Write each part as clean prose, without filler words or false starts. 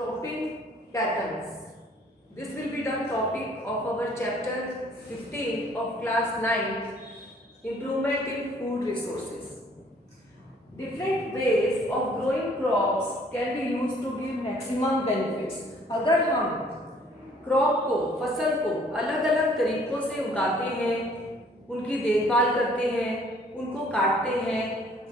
cropping patterns. This will be the topic of our chapter 15 of class 9, improvement in food resources. Different ways of growing crops can be used to give maximum benefits. अगर हम crop को, फसल को अलग अलग तरीकों से उगाते हैं, उनकी देखभाल करते हैं, उनको काटते हैं,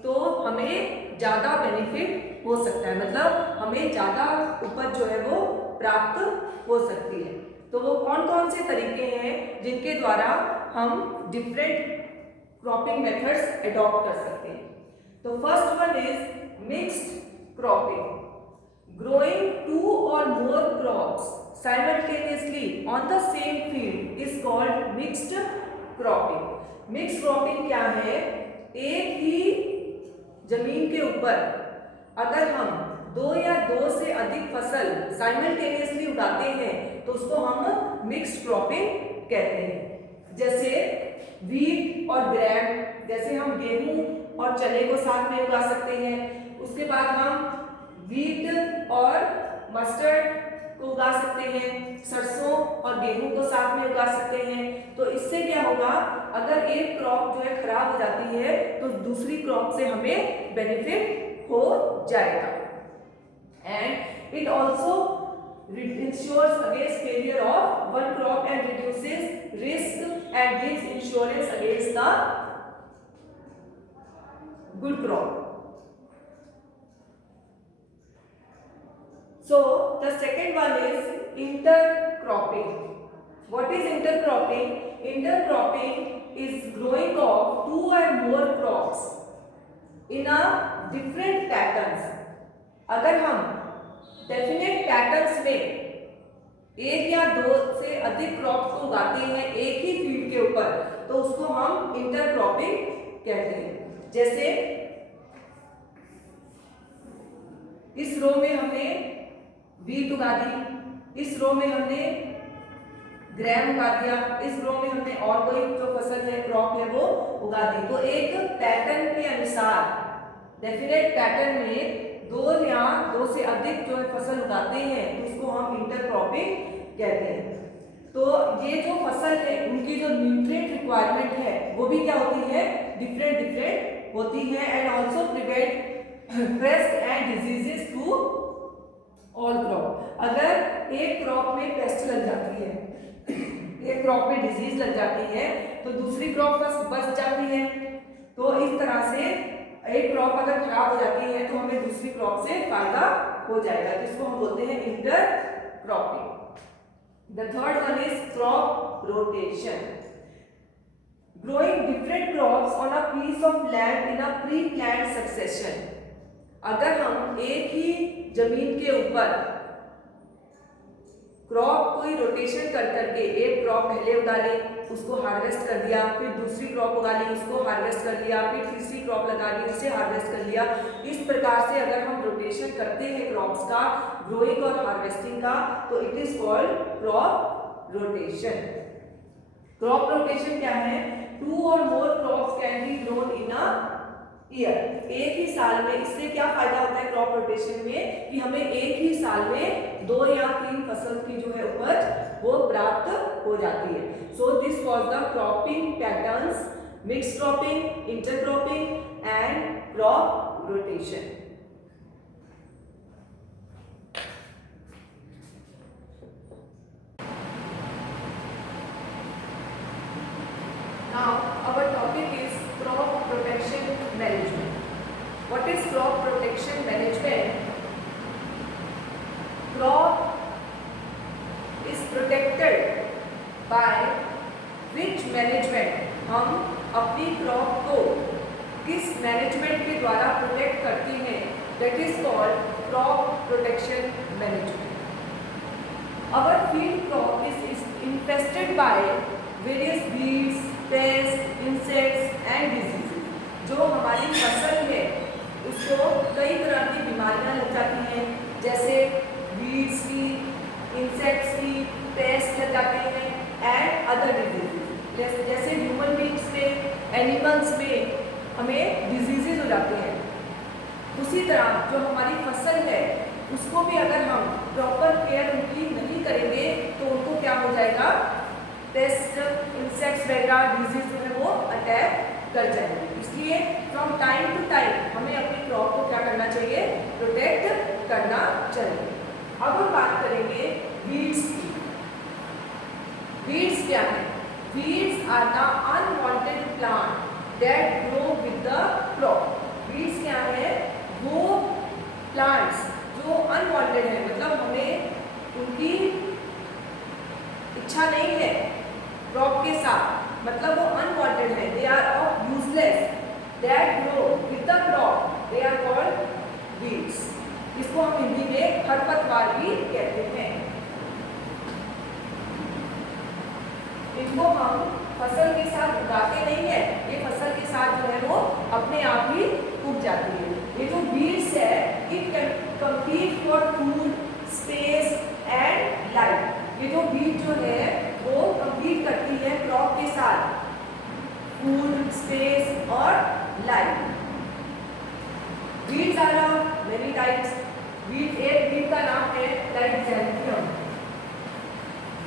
तो हमें ज़्यादा बेनिफिट हो सकता है, मतलब हमें ज़्यादा उपज जो है वो प्राप्त हो सकती है। तो वो कौन कौन से तरीके हैं जिनके द्वारा हम डिफरेंट क्रॉपिंग मेथड्स एडॉप्ट कर सकते हैं। तो first one is mixed cropping, growing two or more crops simultaneously on the same field is called mixed cropping. Mixed cropping क्या है? एक ही जमीन के ऊपर अगर हम दो या दो से अधिक फसल साइमल्टेनियसली उगाते हैं तो उसको हम मिक्स्ड क्रॉपिंग कहते हैं। जैसे व्हीट और ग्रैम, जैसे हम गेहूं और चने को साथ में उगा सकते हैं। उसके बाद हम व्हीट और मस्टर्ड को उगा सकते हैं, सरसों और गेहूं को साथ में उगा सकते हैं। तो इससे क्या होगा, अगर एक क्रॉप जो है खराब हो जाती है तो दूसरी क्रॉप से हमें बेनिफिट हो जाएगा। And it also ensures against failure of one crop and reduces risk and gives insurance against the good crop. So the second one is intercropping. What is intercropping? Intercropping is growing of two or more crops in a different patterns. अगर हम definite patterns में एक या दो से अधिक crop को उगाते हैं एक ही फील्ड के ऊपर, तो उसको हम इंटरक्रॉपिंग कहते हैं। जैसे इस रो में हमने व्हीट उगा दी, इस रो में हमने ग्रैम उगा दिया, इस रो में हमने और कोई जो फसल है, क्रॉप है, वो उगा दी। तो एक पैटर्न के अनुसार डेफिनेट पैटर्न में दो या दो से अधिक जो फसल उगाते हैं तो उसको हम इंटरक्रॉपिंग कहते हैं। तो ये जो फसल है उनकी जो न्यूट्रिएंट रिक्वायरमेंट है वो भी क्या होती है, डिफरेंट होती है। And also prevent pest and diseases to all crop. अगर एक क्रॉप में पेस्ट लग जाती है, एक क्रॉप में डिजीज लग जाती है तो दूसरी क्रॉप बच जाती है। तो इस तरह से एक क्रॉप अगर खराब हो जाती है तो हमें दूसरी क्रॉप से फायदा हो जाएगा, जिसको हम बोलते हैं intercropping. The third one is crop rotation, growing different crops on a piece of land in a pre planned succession. अगर हम एक ही जमीन के ऊपर क्रॉप कोई रोटेशन कर करके एक क्रॉप पहले उगा ली, उसको हार्वेस्ट कर दिया, फिर दूसरी क्रॉप उगा ली, उसको हार्वेस्ट कर लिया, फिर तीसरी क्रॉप लगा ली, उसे हार्वेस्ट कर लिया। इस प्रकार से अगर हम रोटेशन करते हैं क्रॉप्स का, ग्रोइंग और हार्वेस्टिंग का, तो it is called crop rotation. Crop rotation क्या है? टू और more crops can be grown in a year. एक ही साल में, इससे क्या फायदा होता है क्रॉप रोटेशन में कि हमें एक ही साल में दो या तीन फसल की जो है उपज वो प्राप्त हो जाती है। So this was the cropping patterns, mixed cropping, intercropping and crop rotation. Now our topic is crop protection management. What is crop protection management? Crop is protected by which management? हम अपनी क्रॉप को किस management के द्वारा protect करते हैं? That is called crop protection management. Our field crop is infested by various weeds, pests, insects and diseases. जो हमारी फसल है उसको कई तरह की बीमारियां लग जाती हैं, जैसे वीड्स की, इंसेक्ट्स की, पेस्ट लग जाते हैं एंड अदर डिजीजेस। जैसे ह्यूमन बींग्स में, एनिमल्स में हमें डिजीजेज हो जाते हैं। उसी तरह जो हमारी फसल है उसको भी अगर हम प्रॉपर केयर उनकी नहीं करेंगे तो उनको क्या हो जाएगा, पेस्ट इंसेक्ट्स वगैरह डिजीज जो है वो अटैक कर जाएंगे। इसलिए फ्रॉम टाइम टू टाइम हमें अपनी क्रॉप को क्या करना चाहिए, प्रोटेक्ट करना चाहिए। अब हम बात करेंगे वीड्स की। वीड्स क्या है? Weeds are the unwanted plant that grow with the crop. Weeds क्या है? वो प्लांट्स जो अनवांटेड है, मतलब हमें उनकी इच्छा नहीं है क्रॉप के साथ, मतलब वो अनवांटेड है, they are of useless that grow with the crop, they are called weeds. इसको हम हिंदी में खरपतवार भी कहते हैं। इनको हम फसल के साथ उगाते नहीं है, ये फसल के साथ जो है वो अपने आप ही उग जाती है। ये जो वीड्स है, it compete for food, space and life. ये जो वीड जो है वो कम्पीट करती है क्रॉप के साथ, फूड, स्पेस और life. Weeds are of many types. Weed, एक वीड का नाम है like xanthium,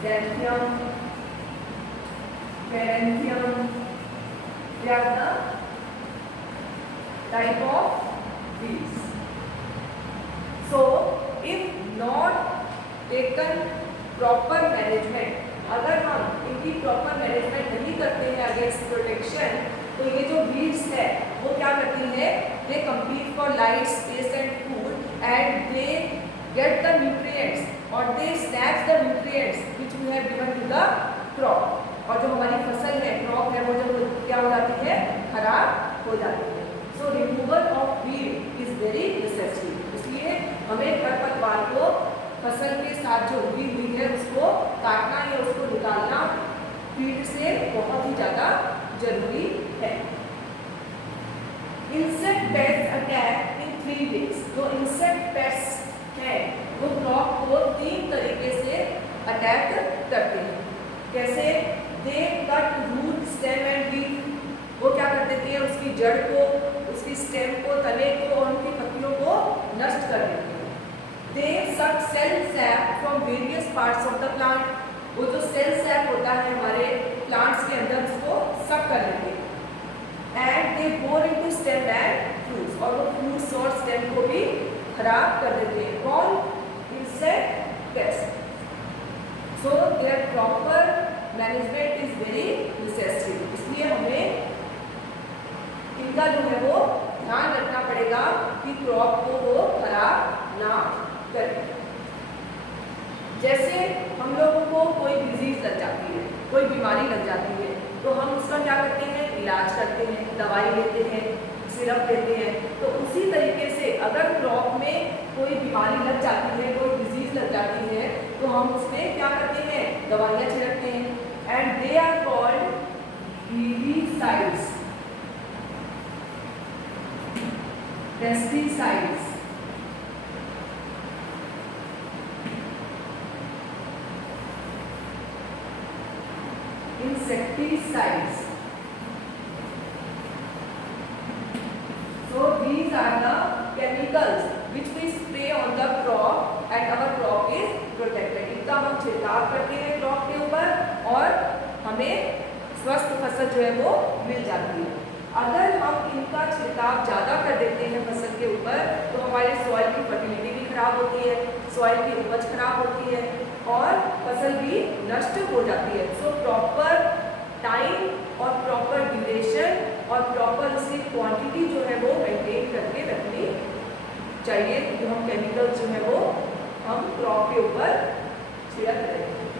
xanthium, parthenium, they are the type of weeds. So if not taken proper management, अगर हम इनकी प्रॉपर मैनेजमेंट नहीं करते हैं अगेंस्ट प्रोटेक्शन, तो ये जो वीड्स है वो क्या करती है, they compete for light, space and food and they get the nutrients और they snatch the nutrients which we have given to the crop. और जो हमारी फसल है, क्रॉप है, वो जब क्या हो जाती है, खराब हो जाती है। सो removal of weed is very necessary. इसलिए हमें खरपतवार को फसल के साथ जो उगी हुई है उसको काटना या उसको निकालना फील्ड से बहुत ही ज़्यादा जरूरी है। Insect pest attack in 3 ways। जो इंसेक्ट पेस्ट हैं वो क्रॉप को 3 तरीके से अटैक करते हैं। कैसे? They cut root, stem and leaf. वो क्या कर देती है, उसकी जड़ को, उसकी स्टेम को, तने को और उनकी पत्तियों को नष्ट कर देती है। They suck cell sap from various parts of the plant. वो जो सेल सैप होता है हमारे प्लांट्स के अंदर, उसको सक कर लेते हैं। And they bore into stem and fruits, और वो फ्रूट्स और स्टेम को भी खराब कर देते हैं। कौन? Insect pest. So there proper management is very necessary. इसलिए हमें इनका जो है वो ध्यान रखना पड़ेगा कि क्रॉप को वो खराब ना करें। जैसे हम लोगों को कोई डिजीज लग जाती है, कोई बीमारी लग जाती है, तो हम उसका क्या करते हैं, इलाज करते हैं, दवाई लेते हैं, सिरप लेते हैं। तो उसी तरीके से अगर क्रॉप में कोई बीमारी लग जाती है, कोई डिजीज लग जाती है, तो हम उसमें क्या करते हैं, दवाइयाँ छिड़कते हैं। And they are called weedicides, pesticides. insecticides. So these are the chemicals which we spray on the crop and our crop is protected. इनका हम छिड़काव करते हैं क्रॉप के ऊपर और हमें स्वस्थ फसल जो है वो मिल जाती है। अगर हम इनका छिड़काव ज़्यादा कर देते हैं फसल के ऊपर, तो हमारे सॉइल की फर्टिलिटी भी खराब होती है, सॉइल की उपज खराब होती है और फसल भी नष्ट हो जाती है। सो प्रॉपर टाइम और प्रॉपर ड्यूरेशन और प्रॉपर उसकी क्वांटिटी जो है वो मेंटेन करके रखनी चाहिए, जो हम केमिकल्स जो है वो हम क्रॉप के ऊपर छिड़क रहे हैं।